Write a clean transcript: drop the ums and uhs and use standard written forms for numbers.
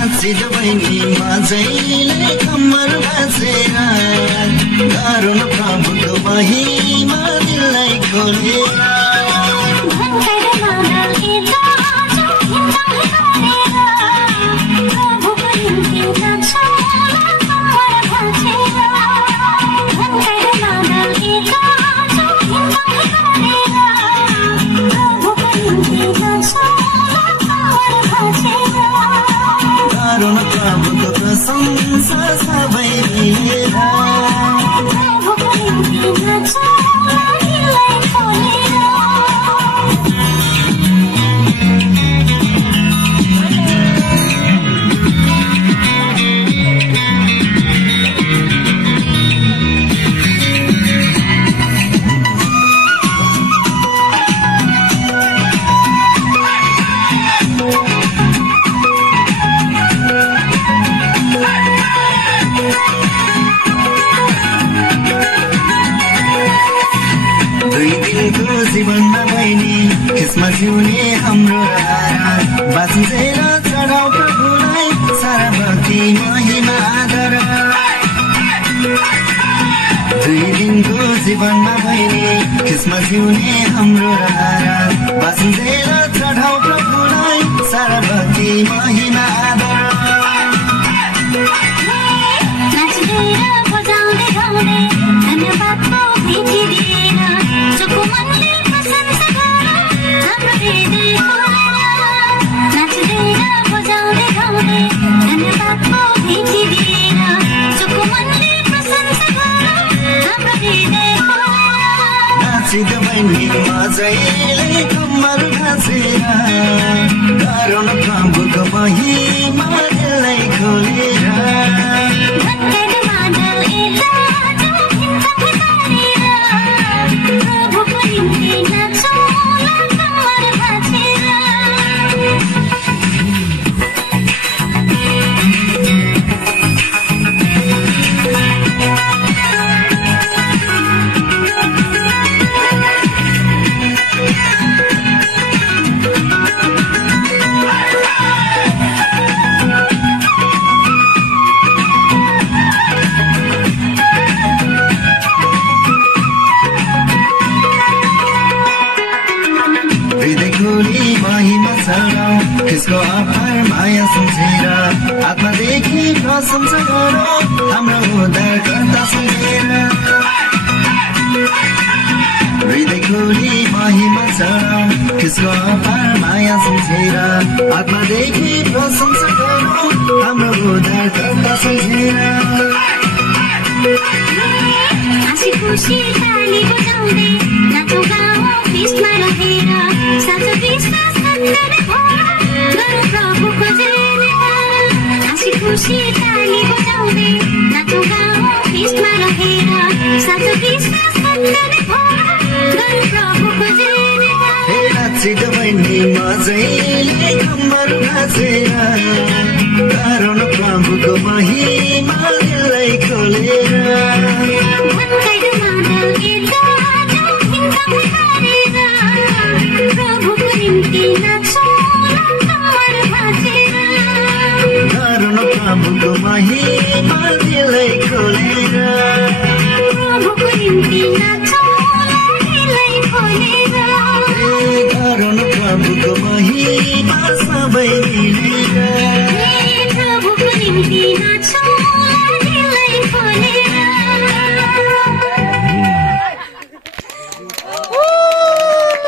नाचिद बहिनी माझैले कम्मर भाँचेर गरौँ प्रभुको महिमा दिललाई खोलेर प्रभुको प्रशंसा सबै मिलेर जीवनमा बहिनी खिस्मा जिउने हाम्रो बाँचिँदैन चढाउ प्रभुलाई सारा भक्ति महिमा आदर 2 दिनको जीवनमा बहिनी खिस्मा जिउने हाम्रो बाँचिँदैन चढाउ प्रभुलाई सारा भक्ति महिमा आदर नाचिद बहिनी माझैले कम्मर भाँचेर गरौँ प्रभुको महिमा दिललाई खोलेर महिमा चढाऊ त्यसको आभार माया सम्झेर आत्मादेखि प्रशंसा गरौँ हाम्रो उद्धारकर्ता सम्झेर हृदय खोली महिमा चढाऊ त्यसको आभार माया सम्झेर आत्मादेखि प्रशंसा गरौँ हाम्रो उद्धारकर्ता सम्झेर हाँसी खुसी ताली बजाउँदै नाचौँ गाउँ फिस्टमा रहेर साँचो विश्वास गरौँ प्रभुको जयकार हाँसी खुसी ताली बजाउँदै नाचौँ गाउँ फिस्टमा रहेर साँचो विश्वास गरौँ प्रभुको जयकार नाचिद बहिनी माझैले कम्मर भाँचेर गरौँ प्रभुको महिमा दिललाई खोलेर प्रभुको महिमा दिललाई खोलेर गरौँ प्रभुको महिमा